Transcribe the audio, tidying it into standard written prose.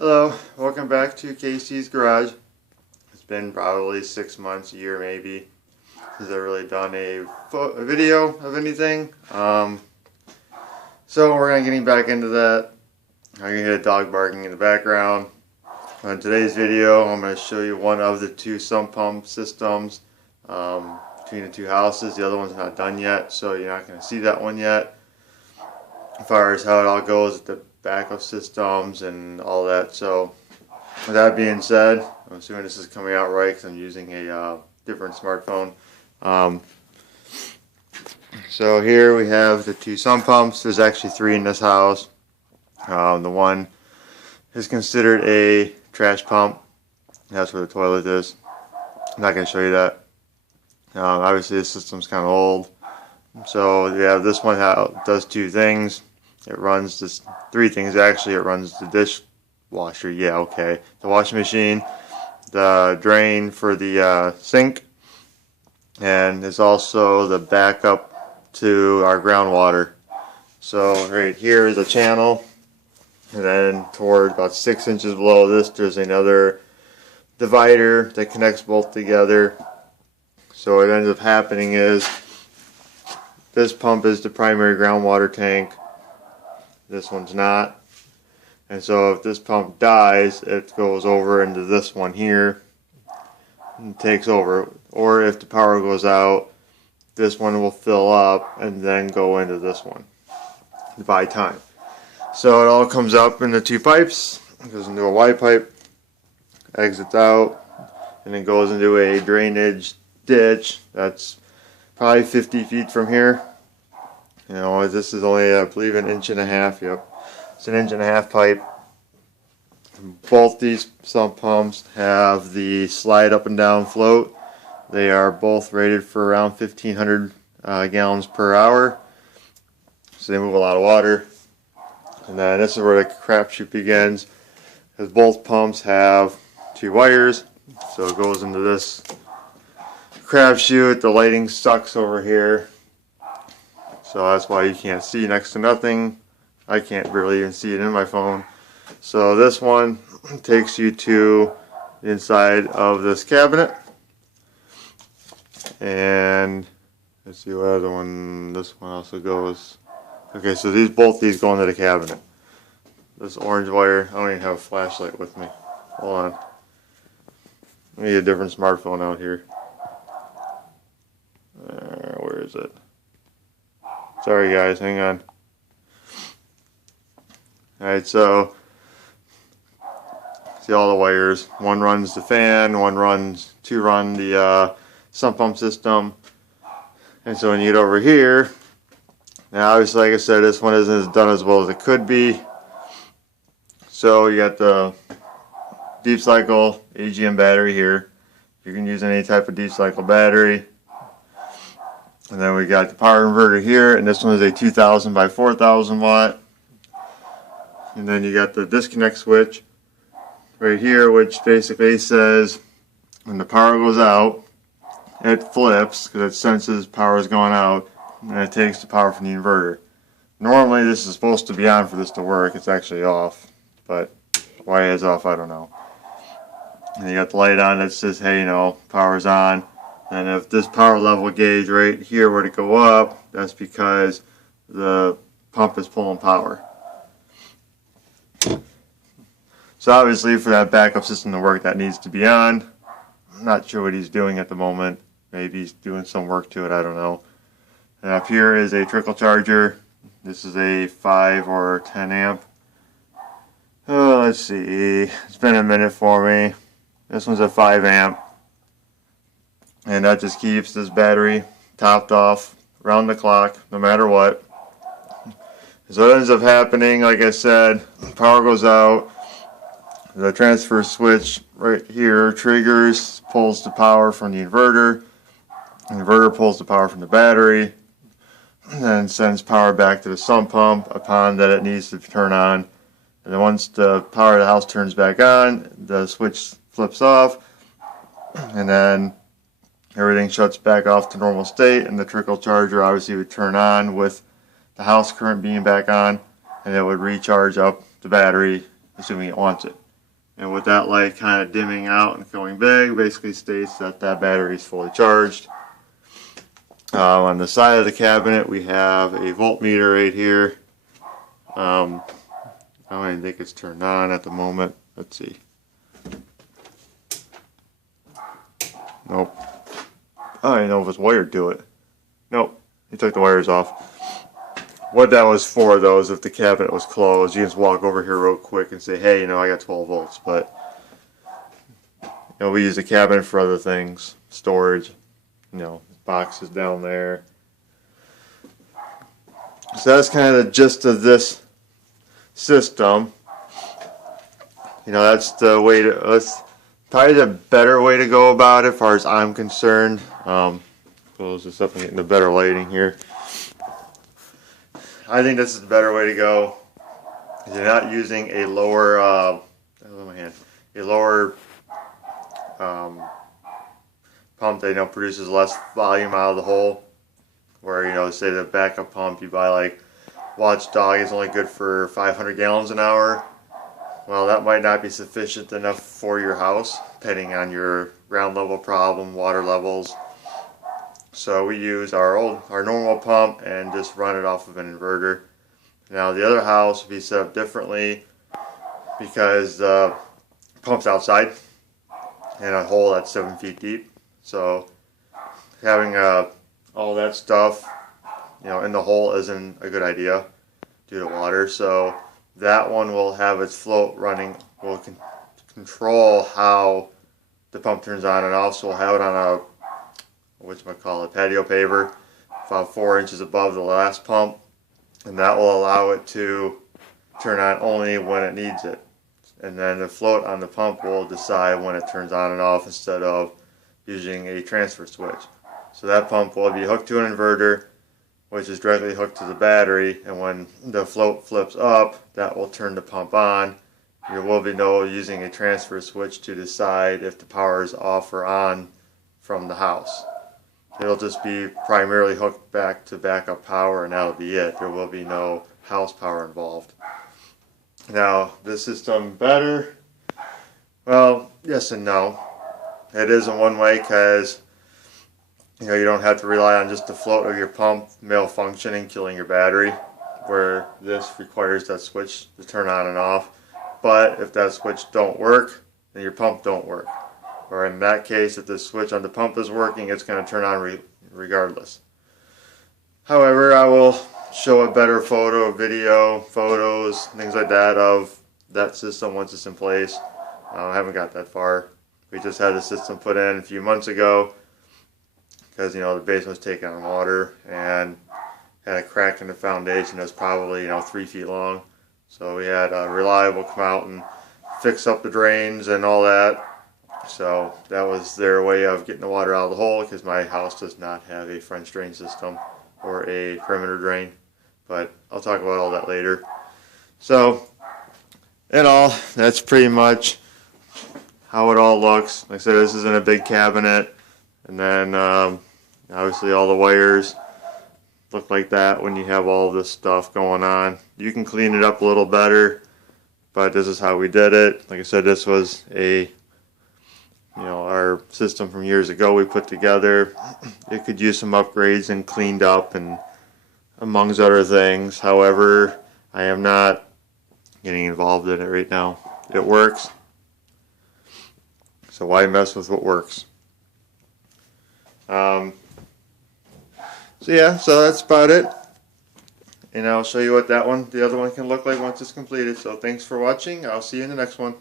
Hello, welcome back to Casey's Garage. It's been probably 6 months, a year maybe, since I've really done a video of anything. So we're going to getting back into that. I'm going to hear a dog barking in the background. On today's video, I'm going to show you one of the two sump pump systems between the two houses. The other one's not done yet, so you're not going to see that one yet. As far as how it all goes with the backup systems and all that. So with that being said, I'm assuming this is coming out right because I'm using a different smartphone. So here we have the two sump pumps. There's actually three in this house. The one is considered a trash pump. That's where the toilet is. I'm not going to show you that. Obviously this system's kind of old. So yeah, this one does two things. It runs this three things actually. It runs the dishwasher, yeah, okay, the washing machine, the drain for the sink, and it's also the backup to our groundwater. So right here is a channel, and then toward about 6 inches below this there's another divider that connects both together. So what ends up happening is this pump is the primary groundwater tank. This one's not. And so if this pump dies, it goes over into this one here and takes over. Or if the power goes out, this one will fill up and then go into this one by time. So it all comes up into two pipes. It goes into a Y pipe, exits out, and then goes into a drainage ditch that's probably 50 feet from here. You know, this is only, I believe, 1.5 inches. Yep, it's 1.5 inch pipe. Both these sump pumps have the slide up and down float. They are both rated for around 1,500 gallons per hour. So they move a lot of water. And then this is where the crapshoot begins, because both pumps have two wires. So it goes into this crapshoot. The lighting sucks over here. So that's why you can't see next to nothing. I can't really even see it in my phone. So this one takes you to the inside of this cabinet. And let's see what other one, this one also goes. Okay, so both these go into the cabinet. This orange wire, I don't even have a flashlight with me. Hold on. I need a different smartphone out here. Where is it? Sorry guys, hang on. Alright, so see all the wires. One runs the fan, two run the sump pump system. And so when you get over here, now obviously like I said, this one isn't as done as well as it could be. So you got the deep cycle AGM battery here. You can use any type of deep cycle battery. And then we got the power inverter here, and this one is a 2000 by 4000 watt. And then you got the disconnect switch right here, which basically says when the power goes out, it flips because it senses power is going out, and it takes the power from the inverter. Normally this is supposed to be on for this to work. It's actually off, but why it's off, I don't know. And you got the light on that says, hey, you know, power's on. And if this power level gauge right here were to go up, that's because the pump is pulling power. So obviously for that backup system to work, that needs to be on. I'm not sure what he's doing at the moment. Maybe he's doing some work to it, I don't know. And up here is a trickle charger. This is a 5 or 10 amp. Oh, let's see. It's been a minute for me. This one's a 5 amp. And that just keeps this battery topped off around the clock, no matter what. So what ends up happening, like I said, power goes out. The transfer switch right here triggers, pulls the power from the inverter. The inverter pulls the power from the battery, and then sends power back to the sump pump upon that it needs to turn on. And then once the power of the house turns back on, the switch flips off, and then everything shuts back off to normal state, and the trickle charger obviously would turn on with the house current being back on, and it would recharge up the battery, assuming it wants it. And with that light kind of dimming out and going big, basically states that that battery is fully charged. On the side of the cabinet, we have a voltmeter right here. I don't even think it's turned on at the moment. Let's see. Nope. I don't even know if it's wired to it. Nope. He took the wires off. What that was for, though, is if the cabinet was closed, you just walk over here real quick and say, hey, I got 12 volts. But, we use the cabinet for other things. Storage, boxes down there. So that's kind of the gist of this system. That's the way to, that's probably the better way to go about it as far as I'm concerned. Close this up and get into better lighting here. I think this is the better way to go. You're not using a lower, a lower pump that produces less volume out of the hole. Where say the backup pump you buy, like Watchdog, is only good for 500 gallons an hour. Well, that might not be sufficient enough for your house, depending on your ground level problem, water levels. So we use our normal pump and just run it off of an inverter. Now the other house will be set up differently because the pump's outside in a hole that's 7 feet deep. So having all that stuff in the hole isn't a good idea due to water. So that one will have its float running, will control how the pump turns on and off. So we'll have it on a patio paver about 4 inches above the last pump, and that will allow it to turn on only when it needs it. And then the float on the pump will decide when it turns on and off instead of using a transfer switch. So that pump will be hooked to an inverter, which is directly hooked to the battery, and when the float flips up, that will turn the pump on. You will be using a transfer switch to decide if the power is off or on from the house. It'll just be primarily hooked back to backup power, and that'll be it. There will be no house power involved. Now, this system better? Well, yes and no. It is in one way because you don't have to rely on just the float of your pump malfunctioning, killing your battery, where this requires that switch to turn on and off. But if that switch don't work, then your pump don't work. Or in that case, if the switch on the pump is working, it's going to turn on regardless. However, I will show a better video, photos, things like that of that system once it's in place. I haven't got that far. We just had the system put in a few months ago because the basement was taking on water and had a crack in the foundation that's probably 3 feet long. So we had Reliable come out and fix up the drains and all that. So that was their way of getting the water out of the hole, because my house does not have a French drain system or a perimeter drain. But I'll talk about all that later. So in all, that's pretty much how it all looks. Like I said, this is in a big cabinet, and then obviously all the wires look like that when you have all this stuff going on. You can clean it up a little better, but this is how we did it. Like I said, this was our system from years ago we put together. It could use some upgrades and cleaned up, and amongst other things. However, I am not getting involved in it right now. It works, so why mess with what works? So that's about it, and I'll show you what the other one can look like once it's completed. So thanks for watching. I'll see you in the next one.